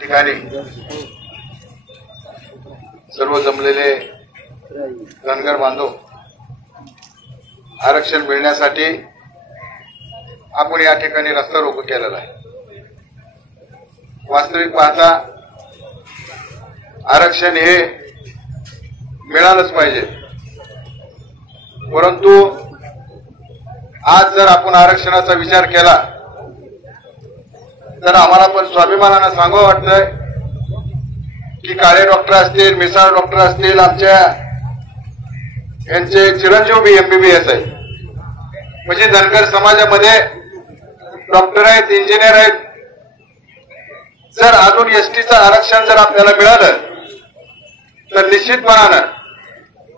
ठिकाणी सर्व जमलेले धनगर बांधव आरक्षण मिळण्यासाठी आपण या ठिकाणी रस्ता रोको केलेला आहे। वास्तविक पाहता आरक्षण हे मिळालंच पाहिजे, परंतु आज जर आपण आरक्षणाचा विचार केला तर आम्हाला पण स्वाभिमानानं सांगावं वाटतंय की काळे डॉक्टर असतील, मिसाळ डॉक्टर असतील, आमच्या यांचे चिरंजीव बी MBBS आहे। म्हणजे धनगर समाजामध्ये डॉक्टर आहेत, इंजिनियर आहेत। जर अजून एसटीचं आरक्षण जर आपल्याला मिळालं तर निश्चितपणानं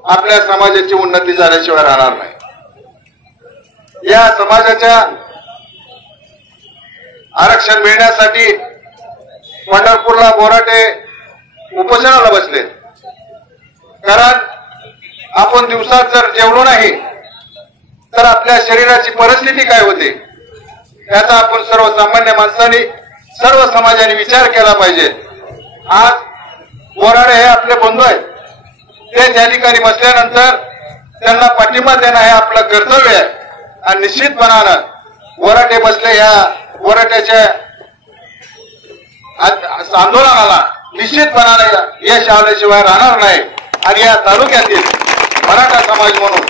आपल्या समाजाची उन्नती झाल्याशिवाय राहणार नाही। या समाजाच्या आरक्षण मिळण्यासाठी पंढरपूरला बोराटे उपोषणाला बसले, कारण आपण दिवसात जर जेवलो नाही तर आपल्या शरीराची परिस्थिती काय होते याचा आपण सर्वसामान्य माणसांनी, सर्व समाजाने विचार केला पाहिजे। आज बोराडे हे आपले बंधू आहेत, ते त्या ठिकाणी बसल्यानंतर त्यांना पाठिंबा देणं हे आपलं कर्तव्य आहे आणि निश्चितपणानं बोराटे बसले या बोराट्याच्या आंदोलनाला निश्चितपणानं यश आल्याशिवाय राहणार नाही। आणि या तालुक्यातील मराठा समाज म्हणून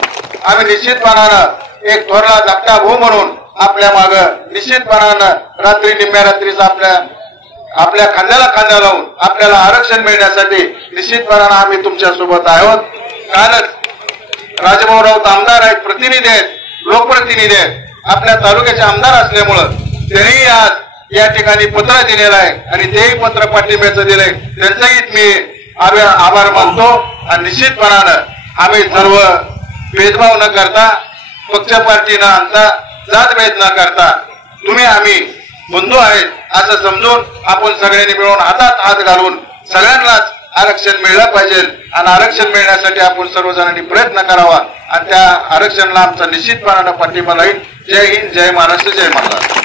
आम्ही निश्चितपणानं एक थोरला धाकटा भाऊ म्हणून आपल्या माग निश्चितपणानं रात्री निम्म्या रात्रीच आपल्या खांद्याला खांदा लावून आपल्याला आरक्षण मिळण्यासाठी निश्चितपणानं आम्ही तुमच्या सोबत आहोत। कालच राजभाऊ राऊत आमदार आहेत, प्रतिनिधी आहेत, लोकप्रतिनिधी आहेत, आपल्या तालुक्याचे आमदार असल्यामुळं त्यांनी आज या ठिकाणी पत्र दिलेलं आहे आणि तेही पत्र पाठिंब्याचं दिलंय, त्यांचाही मी आभार मानतो। आणि निश्चितपणानं आम्ही सर्व भेदभाव न करता, पक्ष पार्टी न आणता, जातभेद न करता तुम्ही आम्ही बंधू आहेत असं समजून आपण सगळ्यांनी मिळून हातात हात घालून सगळ्यांनाच आरक्षण मिळलं पाहिजे आणि आरक्षण मिळण्यासाठी आपण सर्वजणांनी प्रयत्न करावा आणि त्या आरक्षणाला आमचा निश्चितपणानं पाठिंबा राहील। जय हिंद, जय महाराष्ट्र, जय महाराष्ट्र।